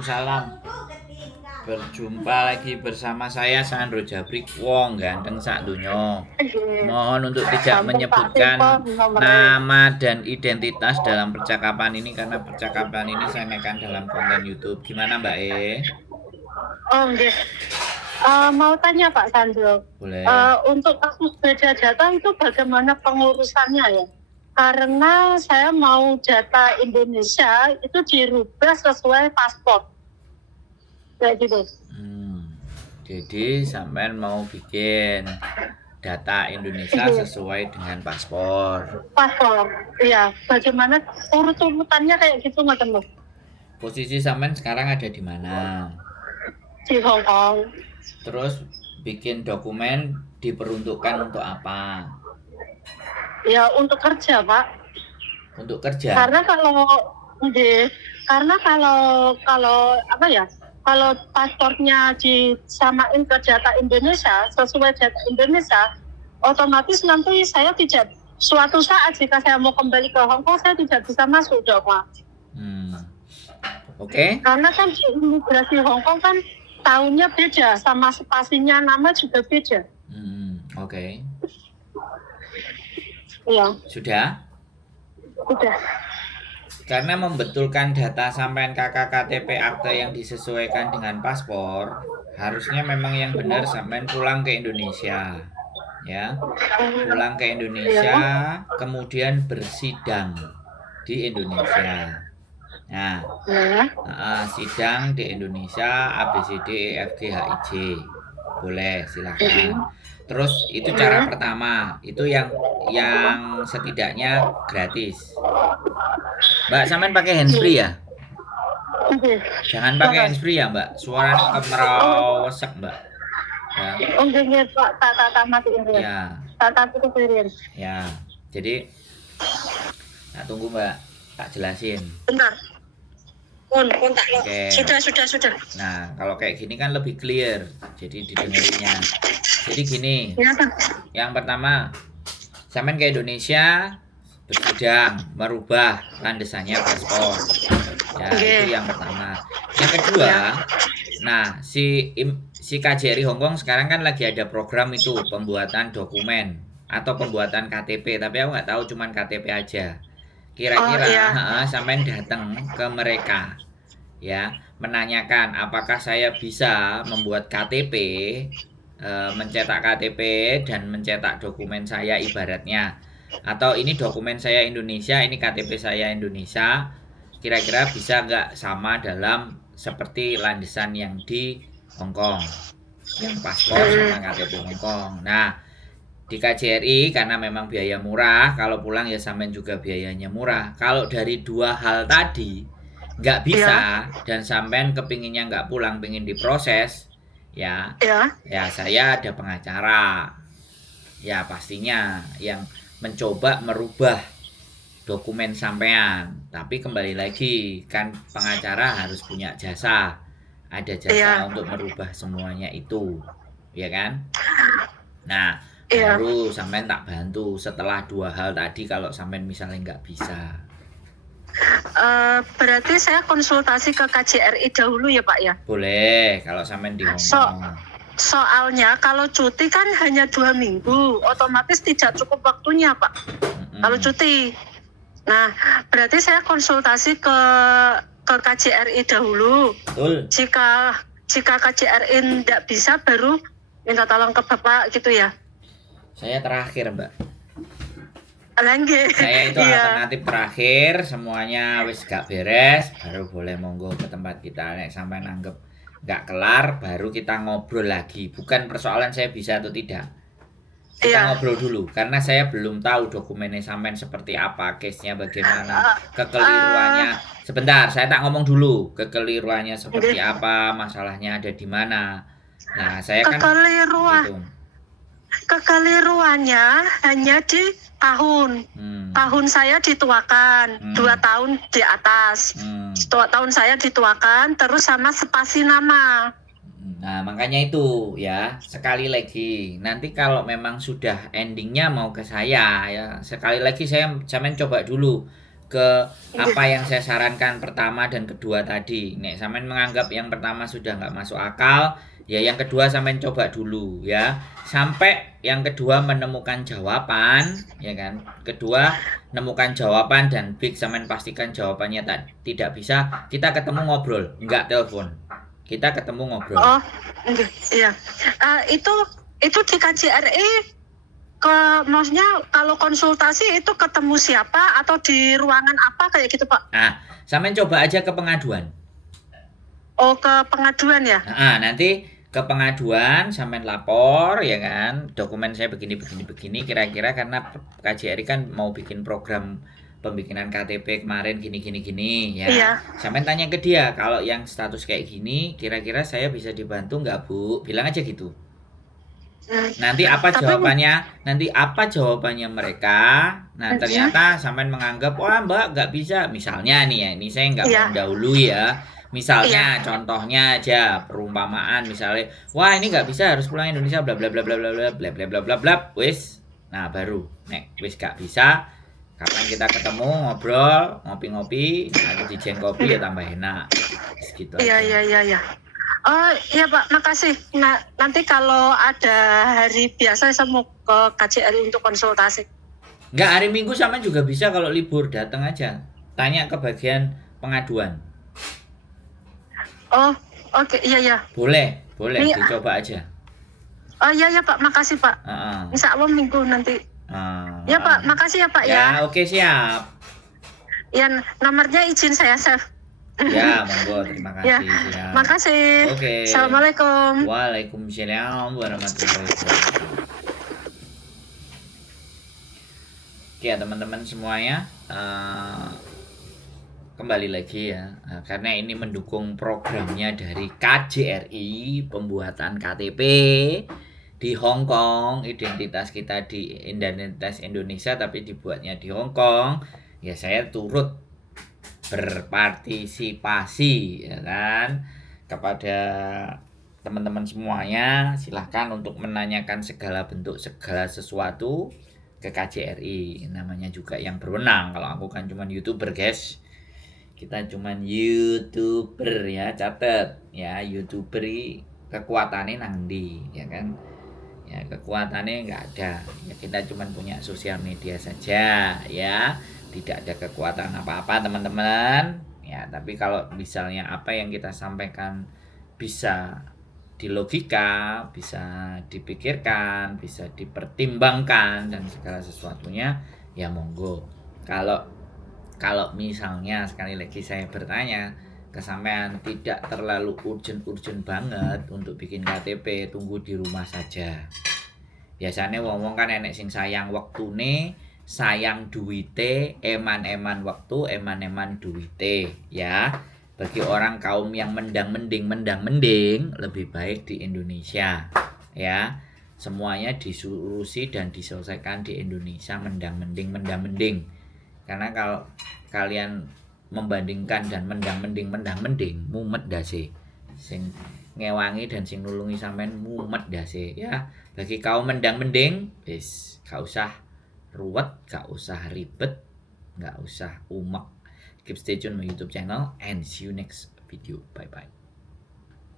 Waalaikumsalam. Berjumpa lagi bersama saya Sandro Jabrik Wong ganteng sak dunyo. Mohon untuk tidak menyebutkan nama dan identitas dalam percakapan ini karena percakapan ini saya naikkan dalam konten YouTube. Gimana Mbak E? Oh, enggak. Mau tanya Pak Sandro. Boleh. Untuk kasus beda data itu bagaimana pengurusannya ya? Karena saya mau data Indonesia itu dirubah sesuai paspor. Kayak gitu. Jadi sampean mau bikin data Indonesia sesuai dengan paspor. Paspor, iya. Bagaimana urut-urutannya kayak gitu nggak teman? Posisi sampean sekarang ada di mana? Di Hong Kong. Terus bikin dokumen diperuntukkan untuk apa? Ya untuk kerja Pak. Untuk kerja. Karena kalau apa ya? Kalau paspornya disamain ke data Indonesia sesuai data Indonesia, otomatis nanti saya tidak suatu saat jika saya mau kembali ke Hong Kong saya tidak bisa masuk dong Pak. Oke. Karena kan di imigrasi Hong Kong kan tahunnya beda sama spasinya nama juga beda. Oke. Iya. Sudah? Sudah. Karena membetulkan data sampean KKTP akte yang disesuaikan dengan paspor, harusnya memang yang benar sampean pulang ke Indonesia. Ya. Pulang ke Indonesia, kemudian bersidang di Indonesia. Nah, sidang di Indonesia ABCD EFG HIJ. Boleh, silakan. Terus itu cara pertama, itu yang setidaknya gratis. Mbak, sampean pakai handsfree ya? Jangan pakai handsfree ya, Mbak. Suaranya kemerawesek, Mbak. Ya. Pak, tak matiin ya. Ya. Tak tutupirin. Ya. Jadi nah, tunggu, Mbak. Tak jelasin. Bentar. Kontak lo. Okay. Sudah. Nah, kalau kayak gini kan lebih clear. Jadi didengerinnya. Jadi gini. Ya, yang pertama, sampean ke Indonesia bersidang merubah landasannya paspor. Ya, itu yang pertama. Yang kedua, nah si KJRI Hongkong sekarang kan lagi ada program itu pembuatan dokumen atau pembuatan KTP, tapi aku nggak tahu cuman KTP aja. Kira-kira sampean datang ke mereka ya, menanyakan apakah saya bisa membuat KTP, mencetak KTP dan mencetak dokumen saya ibaratnya, atau ini dokumen saya Indonesia, ini KTP saya Indonesia, kira-kira bisa nggak sama dalam seperti landasan yang di Hongkong, yang paspor sama KTP Hongkong. Nah, di KJRI karena memang biaya murah, kalau pulang ya sampean juga biayanya murah. Kalau dari dua hal tadi nggak bisa dan sampean kepinginnya nggak pulang, pingin diproses, ya saya ada pengacara, ya pastinya yang mencoba merubah dokumen sampean. Tapi kembali lagi kan pengacara harus punya jasa, ada jasa untuk merubah semuanya itu, ya kan? Nah, baru sampean tak bantu setelah dua hal tadi kalau sampean misalnya nggak bisa. Berarti saya konsultasi ke KJRI dahulu ya Pak ya? Boleh, kalau sampean di Hongkong. Soalnya kalau cuti kan hanya 2 minggu, otomatis tidak cukup waktunya Pak. Kalau cuti. Nah, berarti saya konsultasi ke KJRI dahulu. Betul. Jika KJRI tidak bisa baru minta tolong ke Bapak gitu ya. Saya terakhir, Mbak. Langge. Saya itu alternatif terakhir, semuanya wis gak beres, baru boleh monggo ke tempat kita. Nek sampai nanggep gak kelar, baru kita ngobrol lagi. Bukan persoalan saya bisa atau tidak. Kita ngobrol dulu, karena saya belum tahu dokumennya sampean seperti apa, case-nya bagaimana, kekeliruannya. Sebentar, saya tak ngomong dulu, kekeliruannya seperti apa, masalahnya ada di mana. Nah, saya kan kekeliruannya hanya di tahun. Tahun saya dituakan 2 tahun di atas. 2 tahun saya dituakan terus sama spasi nama. Nah, makanya itu ya, sekali lagi nanti kalau memang sudah endingnya mau ke saya ya, sekali lagi saya coba dulu ke apa yang saya sarankan pertama dan kedua tadi. Nek sampean menganggap yang pertama sudah nggak masuk akal, ya yang kedua sampean coba dulu ya. Sampai yang kedua menemukan jawaban, ya kan? Kedua menemukan jawaban dan Big sampean pastikan jawabannya tidak bisa, kita ketemu ngobrol, nggak telepon. Kita ketemu ngobrol. Oh, iya. Itu di KJRI maksudnya kalau konsultasi itu ketemu siapa atau di ruangan apa kayak gitu Pak? Nah, sampean coba aja ke pengaduan. Oh, ke pengaduan ya? Nah, nanti ke pengaduan sampean lapor ya kan, dokumen saya begini kira-kira karena KJRI kan mau bikin program pembikinan KTP kemarin gini ya. Iya. Sampean tanya ke dia, kalau yang status kayak gini kira-kira saya bisa dibantu nggak Bu? Bilang aja gitu. Nanti apa jawabannya? Nanti apa jawabannya mereka? Nah, ternyata sampean menganggap, wah Mbak nggak bisa. Misalnya nih ya, ini saya nggak mendahului ya. Misalnya, contohnya aja, perumpamaan misalnya, wah ini nggak bisa, harus pulang Indonesia, bla bla bla bla bla bla bla bla bla bla bla, wis. Nah baru, nek wis nggak bisa, kapan kita ketemu ngobrol, ngopi-ngopi, aku dijen kopi ya tambah enak. Gitu aja. Iya. Oh iya Pak, makasih. Nah, nanti kalau ada hari biasa saya mau ke KJRI untuk konsultasi. Nggak, hari Minggu sama juga bisa kalau libur, datang aja. Tanya ke bagian pengaduan. Oh, oke, iya. Boleh, dicoba aja. Oh iya Pak, makasih Pak. Insya Allah Minggu nanti. Ya Pak, makasih ya Pak ya. Ya, oke siap. Ya, nomornya izin saya save. Ya, monggo, terima kasih. Ya, makasih. Oke. Assalamualaikum. Waalaikumsalam warahmatullahi wabarakatuh. Oke ya teman-teman semuanya, kembali lagi ya, karena ini mendukung programnya dari KJRI, pembuatan KTP di Hong Kong, identitas kita di identitas Indonesia tapi dibuatnya di Hong Kong, ya saya turut berpartisipasi ya kan kepada teman-teman semuanya. Silahkan untuk menanyakan segala bentuk segala sesuatu ke KJRI, namanya juga yang berwenang. Kalau aku kan cuman YouTuber guys, kita cuman YouTuber ya, catet ya, YouTuber kekuatannya nang ndi ya kan, ya kekuatannya nggak ada ya, kita cuman punya sosial media saja ya, tidak ada kekuatan apa-apa teman-teman ya. Tapi kalau misalnya apa yang kita sampaikan bisa dilogika, bisa dipikirkan, bisa dipertimbangkan dan segala sesuatunya, ya monggo. Kalau misalnya sekali lagi saya bertanya ke sampean, tidak terlalu urgent banget untuk bikin KTP, tunggu di rumah saja. Biasanya wong-wong kan enek sing sayang waktune, sayang duite, eman-eman waktu, eman-eman duite ya. Bagi orang kaum yang mendang-mending lebih baik di Indonesia ya. Semuanya disurusi dan diselesaikan di Indonesia, mendang-mending. Karena kalau kalian membandingkan dan mendang-mending, mumet dase. Sing ngewangi dan sing nulungi sampean mumet dase ya. Bagi kaum mendang-mending, wis gak usah ruwet, gak usah ribet, gak usah umek. Keep stay tune my YouTube channel and see you next video. Bye bye.